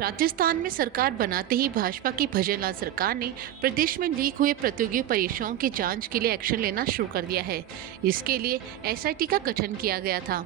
राजस्थान में सरकार बनाते ही भाजपा की भजनलाल सरकार ने प्रदेश में लीक हुए प्रतियोगी परीक्षाओं की जांच के लिए एक्शन लेना शुरू कर दिया है। इसके लिए एसआईटी का गठन किया गया था।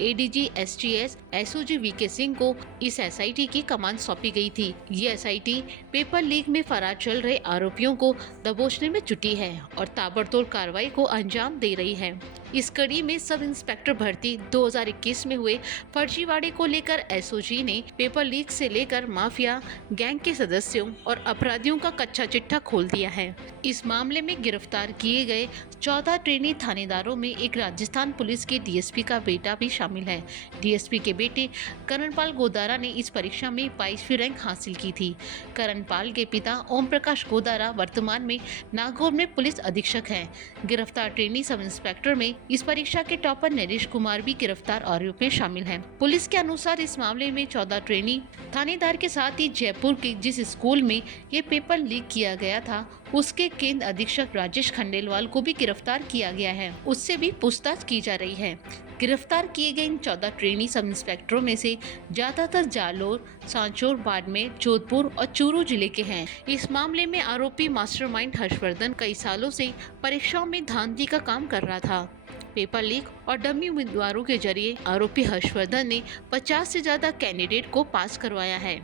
ADG STS SOG VK Singh को इस एसआईटी की कमान सौंपी गई थी। ये एसआईटी पेपर लीक में फरार चल रहे आरोपियों को दबोचने में जुटी है और ताबड़तोड़ कार्रवाई को अंजाम दे रही है। इस कड़ी में सब इंस्पेक्टर भर्ती 2021 में हुए फर्जीवाड़े को लेकर एसओजी ने पेपर लीक से लेकर माफिया गैंग के सदस्यों और अपराधियों का कच्चा चिट्ठा खोल दिया है। इस मामले में गिरफ्तार किए गए 14 ट्रेनी थानेदारों में एक राजस्थान पुलिस के डीएसपी का बेटा भी शामिल है। डीएसपी के बेटे करणपाल गोदारा ने इस परीक्षा में 22वीं रैंक हासिल की थी। करणपाल के पिता ओम प्रकाश गोदारा वर्तमान में नागौर में पुलिस अधीक्षक हैं। गिरफ्तार ट्रेनी सब इंस्पेक्टर में इस परीक्षा के टॉपर नरेश कुमार भी गिरफ्तार आरोपियों में शामिल हैं। पुलिस के अनुसार इस मामले में 14 ट्रेनी थानेदार के साथ ही जयपुर के जिस स्कूल में ये पेपर लीक किया गया था उसके केंद्र अधीक्षक राजेश खंडेलवाल को भी गिरफ्तार किया गया है। उससे भी पूछताछ की जा रही है। गिरफ्तार किए गए इन 14 ट्रेनी सब इंस्पेक्टरों में से ज्यादातर जालोर, सांचौर, बाड़मेर, जोधपुर और चूरू जिले के हैं। इस मामले में आरोपी मास्टरमाइंड हर्षवर्धन कई सालों से परीक्षाओं में धांधली का काम कर रहा था। पेपर लीक और डमी उम्मीदवारों के जरिए आरोपी हर्षवर्धन ने 50 से ज्यादा कैंडिडेट को पास करवाया है।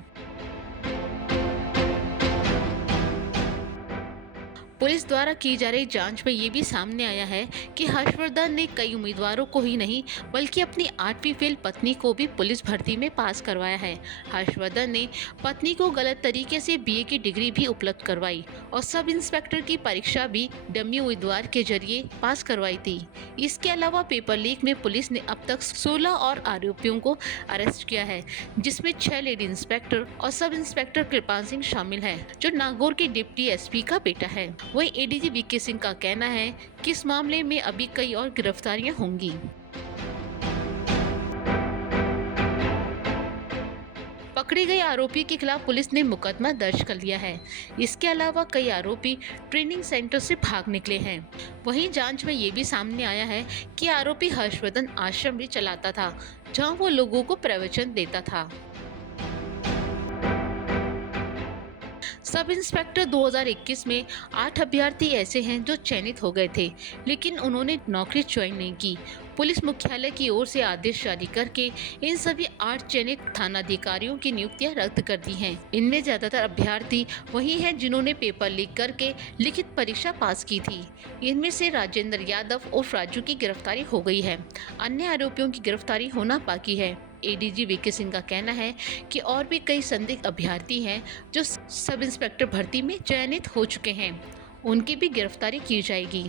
पुलिस द्वारा की जा रही जांच में ये भी सामने आया है कि हर्षवर्धन ने कई उम्मीदवारों को ही नहीं बल्कि अपनी 8वीं फेल पत्नी को भी पुलिस भर्ती में पास करवाया है। हर्षवर्धन ने पत्नी को गलत तरीके से बीए की डिग्री भी उपलब्ध करवाई और सब इंस्पेक्टर की परीक्षा भी डमी उम्मीदवार के जरिए पास करवाई थी। इसके अलावा पेपर लीक में पुलिस ने अब तक 16 और आरोपियों को अरेस्ट किया है, जिसमें 6 लेडी इंस्पेक्टर और सब इंस्पेक्टर कृपाल सिंह शामिल है, जो नागौर के डिप्टी एसपी का बेटा है। वहीं एडीजी वीके सिंह का कहना है कि इस मामले में अभी कई और गिरफ्तारियां होंगी। पकड़े गए आरोपी के खिलाफ पुलिस ने मुकदमा दर्ज कर लिया है। इसके अलावा कई आरोपी ट्रेनिंग सेंटर से भाग निकले हैं। वहीं जांच में ये भी सामने आया है कि आरोपी हर्षवर्धन आश्रम भी चलाता था, जहां वो लोगों को प्रवचन देता था। सब इंस्पेक्टर 2021 में 8 अभ्यर्थी ऐसे हैं जो चयनित हो गए थे, लेकिन उन्होंने नौकरी ज्वाइन नहीं की। पुलिस मुख्यालय की ओर से आदेश जारी करके इन सभी 8 चयनित थानाधिकारियों की नियुक्तियां रद्द कर दी हैं। इनमें ज्यादातर अभ्यर्थी वही हैं जिन्होंने पेपर लीक करके लिखित परीक्षा पास की थी। इनमें से राजेंद्र यादव और राजू की गिरफ्तारी हो गई है। अन्य आरोपियों की गिरफ्तारी होना बाकी है। एडीजी वीके सिंह का कहना है कि और भी कई संदिग्ध अभ्यर्थी हैं जो सब इंस्पेक्टर भर्ती में चयनित हो चुके हैं, उनकी भी गिरफ्तारी की जाएगी।